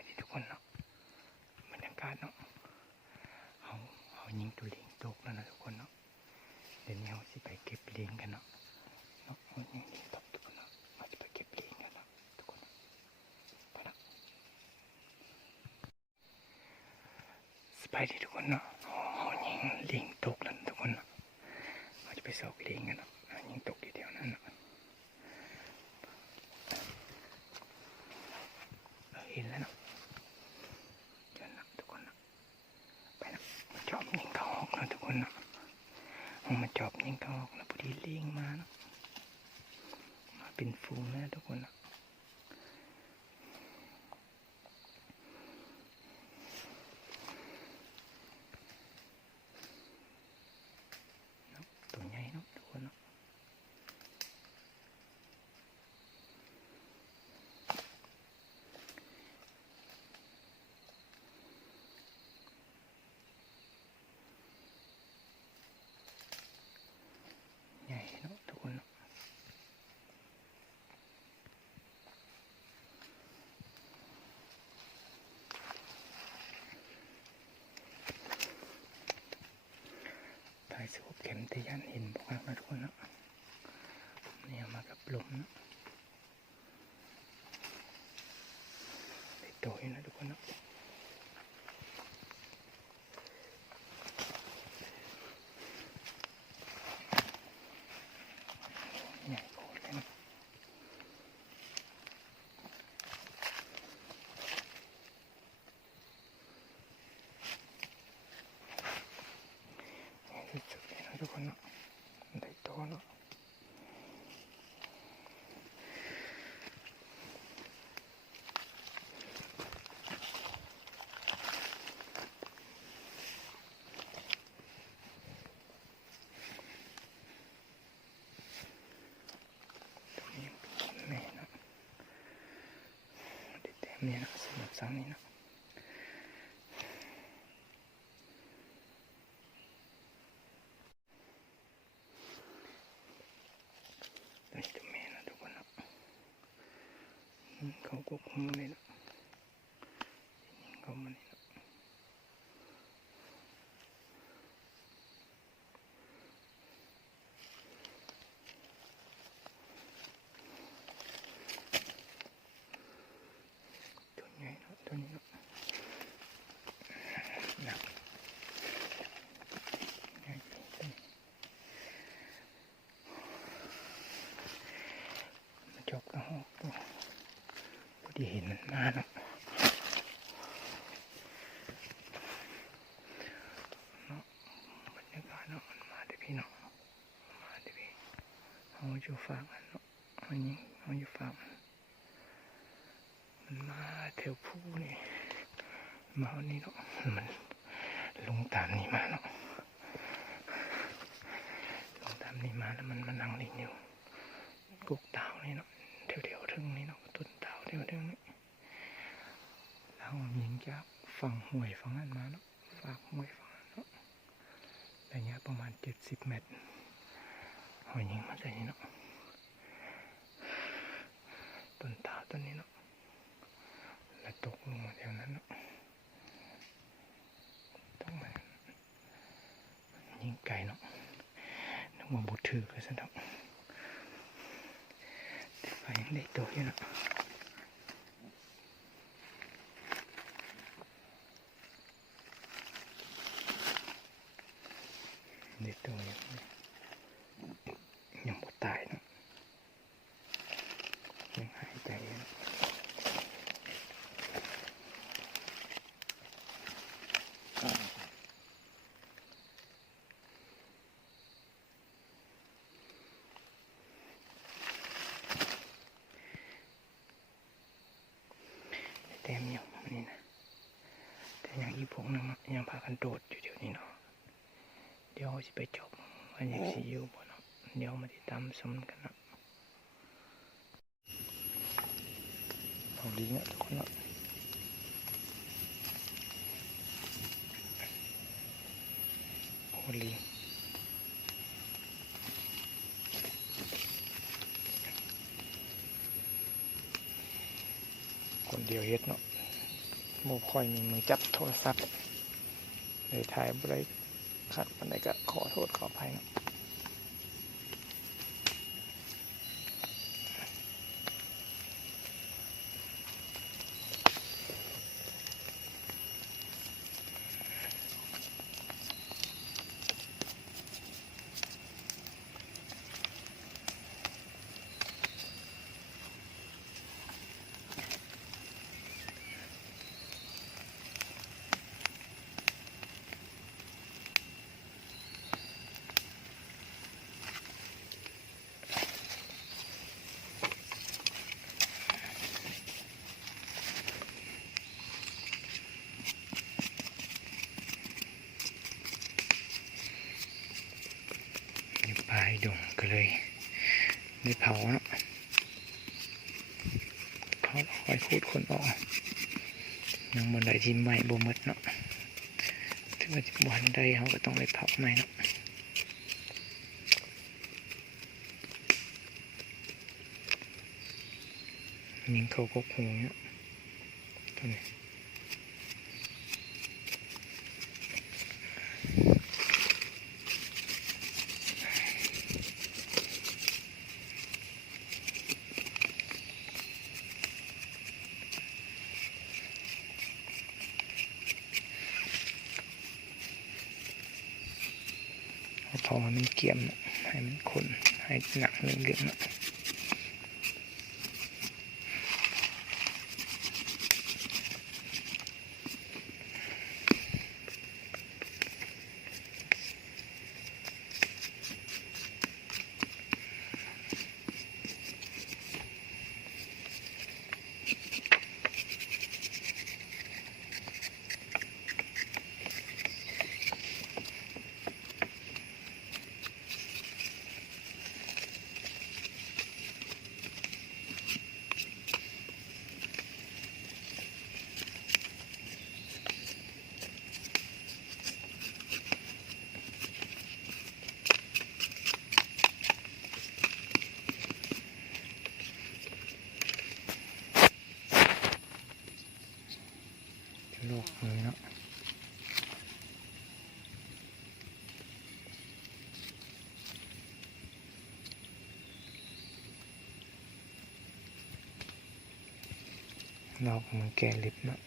ายดีทุกคนเนาะบรรยากาศเนาะเขายิงตัวลิงตกแล้วนะทุกคนเนาะเดี๋ยวนี้เขาสิไปเก็บลิงกันเนาะเขายิงลิงตกทุกคนเนาะเขาจะไปเก็บลิงกันเนาะทุกคนไปเนาะสบายดีทุกคนเนาะเขายิงลิงตกแล้วทุกคนเนาะเขาจะไปสอบลิงกันเนาะยิงตกอยู่เดียวนั้นเนาะเห็นแล้วเนาะเดินนะทุกคนนะไปนะมาจอบยิงเขาออกนะทุกคนนะมาจอบยิงเขาออกนะพอดีลิงมาเนาะมาเป็นฝูงนะทุกคนนะตัวใหญ่เนาะทุกคนเนาะใหญ่เนาะทุกคนเนาะถ่ายสูบเข็มตะยันเห็นบอกนะทุกคนเนาะเนี่ยมากับลมเนาะได้โตอยู่นะทุกคนเนาะใหญ่โคตรเลยนะสุดๆเลยนะทุกคนเนาะได้โตเนาะเนี่ยนะสำหรับสามนี้นะตัวนี้ตัวแม่นะทุกคนนะเขาควบคุมเลยนะเขามาเนี่ยตัวใหญ่นะตัวนี้นะหนักใหญ่ตัวนี้มาจบกระหอกตัวพอดีเห็นมันมาเนาะบรรยากาศเนาะมันมาเดี๋ยวพี่เนาะมาเดี๋ยวพี่เขาอยู่ฝากมันเนาะเขายิงเขาอยู่ฝากมันมาแถวผู้นี่มาวันนี้เนาะมันลงตามนี่มาเนาะลงตามนี่มาแล้วมันมานั่งลิงอยู่กุกดาวนี่เนาะแถวๆถึงนี่เนาะต้นดาวแถวๆนี่แล้วยิงจากฝั่งห้วยฝั่งนั้นมาเนาะฝากห้วยฝั่งนั้นเนาะระยะประมาณ70 เมตรหอยยิงมาใส่นี่เนาะต้นดาวต้นนี้เนาะแล้วตกลงมาแถวนั้นเนาะต้องมายิงไก่เนาะนึกว่าบุตรถือกันซะเนาะแต่ไฟยังได้ตัวอยู่เนาะได้ตัวอยู่ยังบ่ตายเนาะยังหายใจอยู่เนาะเต็มอยู่นี่นะแต่ยังอีพวกนึงยังพากันโดดอยู่เดี๋ยวนี้เนาะเดี๋ยวจะไปจบวันยังซีอยู่บ่เนาะเดี๋ยวมาติดตามชมกันเนาะเอาลิงอ่ะทุกคนเนาะโอ้ลิงคนเดียวเฮ็ดเนาะ โมค่อยมีมือจับโทรศัพท์เลยถ่ายบ่ได้คัดปานใดก็ขอโทษขออภัยเนาะปลายดงก็เลยได้เผาเนาะเผาคอยคูดคนออกยังบนไดที่ใหม่บ่หมดเนาะถึงว่าจะบ่ทันได้เขาก็ต้องไปเผาใหม่เนาะยิงเขาก็คงเนาะตัวนี้พอมันเกี่ยมนะให้มันข้นให้หนักเรื่องๆนะโลกมือเนาะลอกมือแก่ลิบเนาะ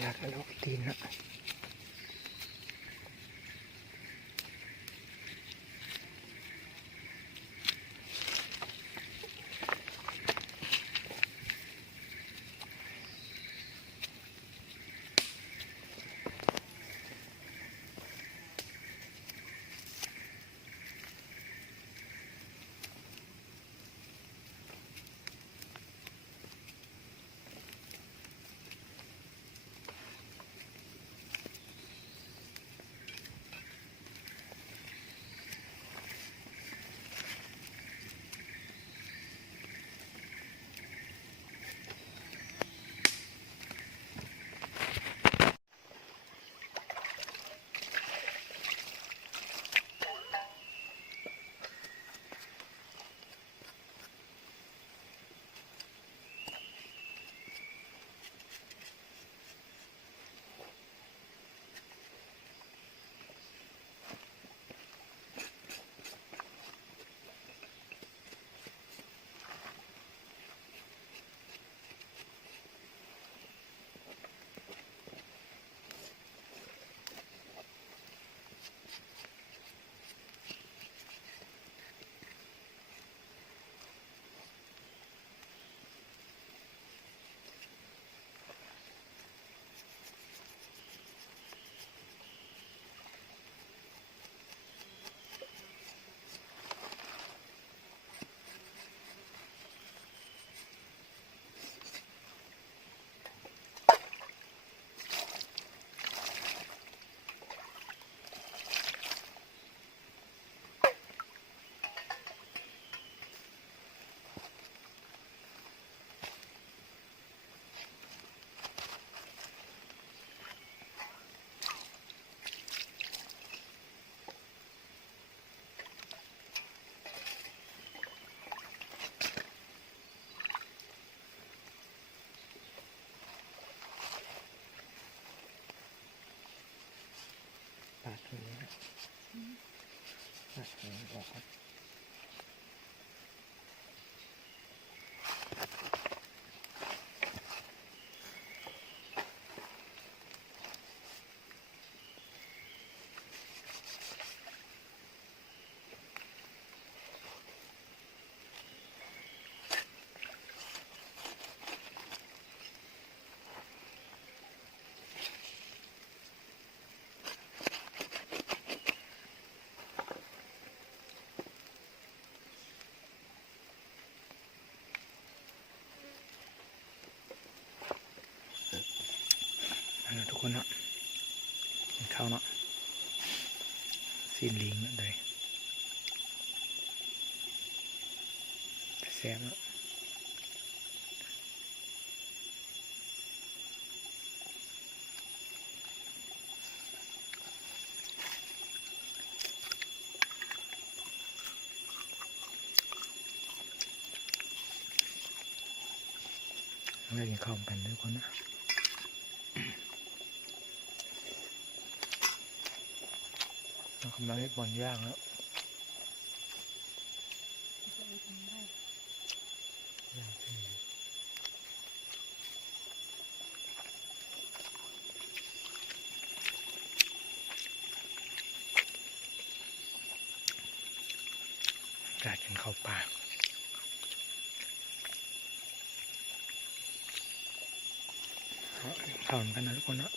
อยากลอกตีนเนาะ ซีนลิงนั่นเลยแซ่บเนาะเรากินข้าวกันด้วยคนนะเรากำลังเล่นบอลย่างแล้วอยากกินข้าวปลาข้าวกันนะทุกคนนะ